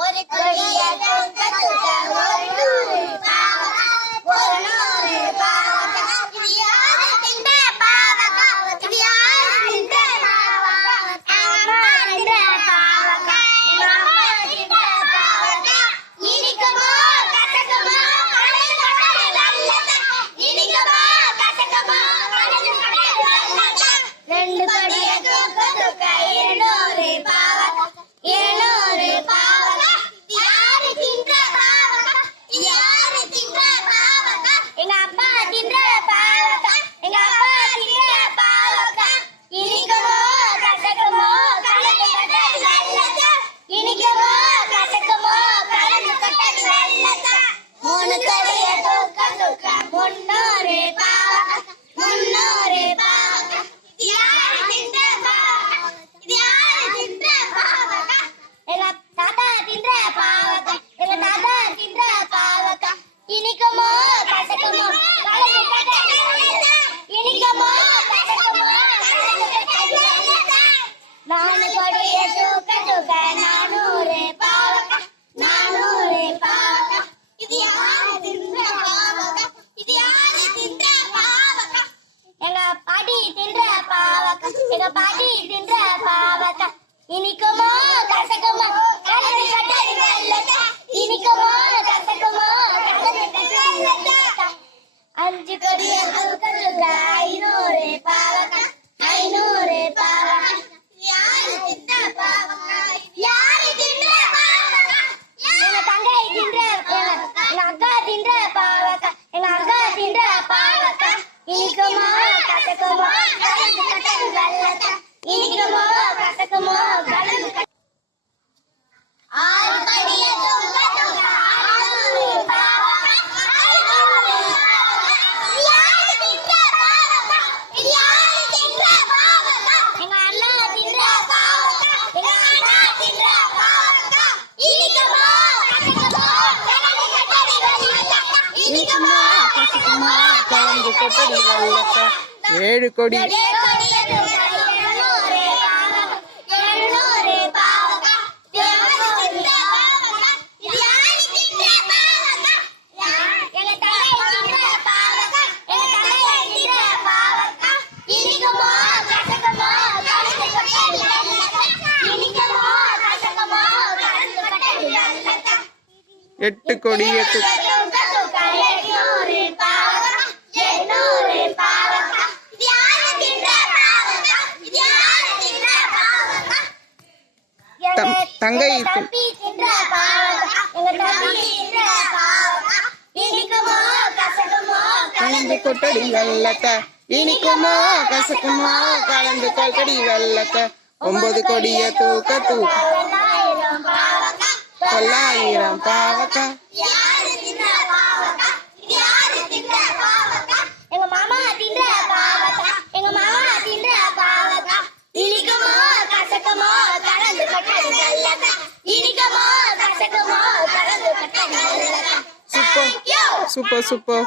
ഒരു തുള്ളിയ തൂക്കത്തുക ഒരു எங்க பாட்டி தின்ற பாவத்தா. இனிக்குமோ கசக்குமோ? கலந்து கட்டது நல்லதா இனிக்குமோ கட்டக்கமோ கடல் ஏழு கொடி. எட்டு கொடிய தங்கை கலந்து கொட்டடி வெள்ளத்த இனிக்குமோ கசக்குமோ கலந்து கொட்டடி வெள்ளத்த ஒன்பது கொடிய தூக்க தூக்க தொள்ளாயிரம் பாவக்கா. எங்க மாமா தின்ற பாவக்கா. எங்க மாமா தின்ற பாவக்கா. இனிக்கமோ கசக்கமோ கலந்து கட்டது நல்லதா? இனிக்கமோ கசக்கமோ கலந்து கட்டது நல்லதா? சூப்பர். Super super.